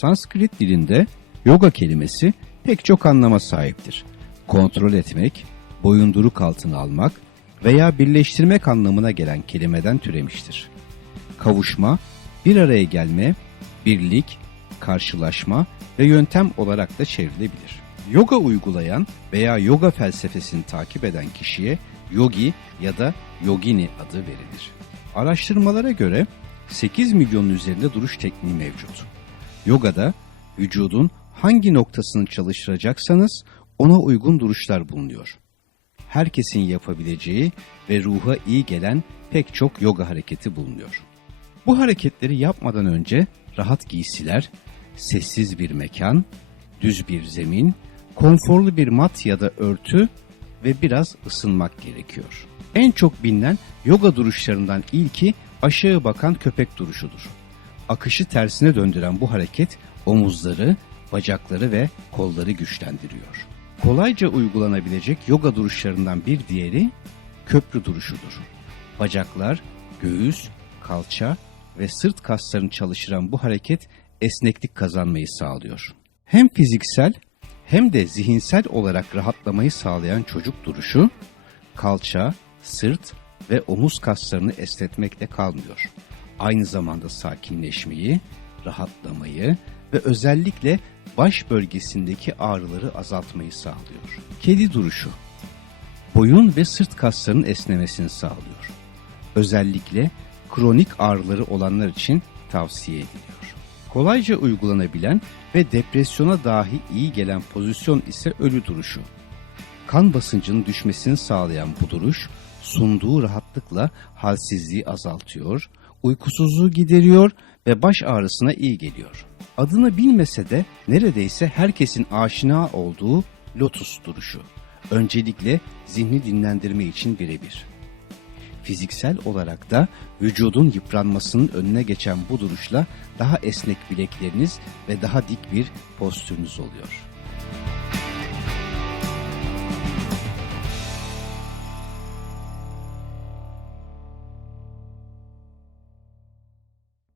Sanskrit dilinde yoga kelimesi pek çok anlama sahiptir. Kontrol etmek, boyunduruk altına almak veya birleştirmek anlamına gelen kelimeden türemiştir. Kavuşma, bir araya gelme, birlik, karşılaşma ve yöntem olarak da çevrilebilir. Yoga uygulayan veya yoga felsefesini takip eden kişiye yogi ya da yogini adı verilir. Araştırmalara göre 8 milyonun üzerinde duruş tekniği mevcut. Yogada vücudun hangi noktasını çalıştıracaksanız ona uygun duruşlar bulunuyor. Herkesin yapabileceği ve ruha iyi gelen pek çok yoga hareketi bulunuyor. Bu hareketleri yapmadan önce rahat giysiler, sessiz bir mekan, düz bir zemin, konforlu bir mat ya da örtü ve biraz ısınmak gerekiyor. En çok bilinen yoga duruşlarından ilki aşağı bakan köpek duruşudur. Akışı tersine döndüren bu hareket omuzları, bacakları ve kolları güçlendiriyor. Kolayca uygulanabilecek yoga duruşlarından bir diğeri köprü duruşudur. Bacaklar, göğüs, kalça ve sırt kaslarını çalıştıran bu hareket esneklik kazanmayı sağlıyor. Hem fiziksel hem de zihinsel olarak rahatlamayı sağlayan çocuk duruşu, kalça, sırt ve omuz kaslarını esnetmekle kalmıyor. Aynı zamanda sakinleşmeyi, rahatlamayı ve özellikle baş bölgesindeki ağrıları azaltmayı sağlıyor. Kedi duruşu, boyun ve sırt kaslarının esnemesini sağlıyor. Özellikle kronik ağrıları olanlar için tavsiye ediliyor. Kolayca uygulanabilen ve depresyona dahi iyi gelen pozisyon ise ölü duruşu. Kan basıncının düşmesini sağlayan bu duruş, sunduğu rahatlıkla halsizliği azaltıyor, uykusuzluğu gideriyor ve baş ağrısına iyi geliyor. Adını bilmese de neredeyse herkesin aşina olduğu lotus duruşu. Öncelikle zihni dinlendirme için birebir. Fiziksel olarak da vücudun yıpranmasının önüne geçen bu duruşla daha esnek bilekleriniz ve daha dik bir postürünüz oluyor.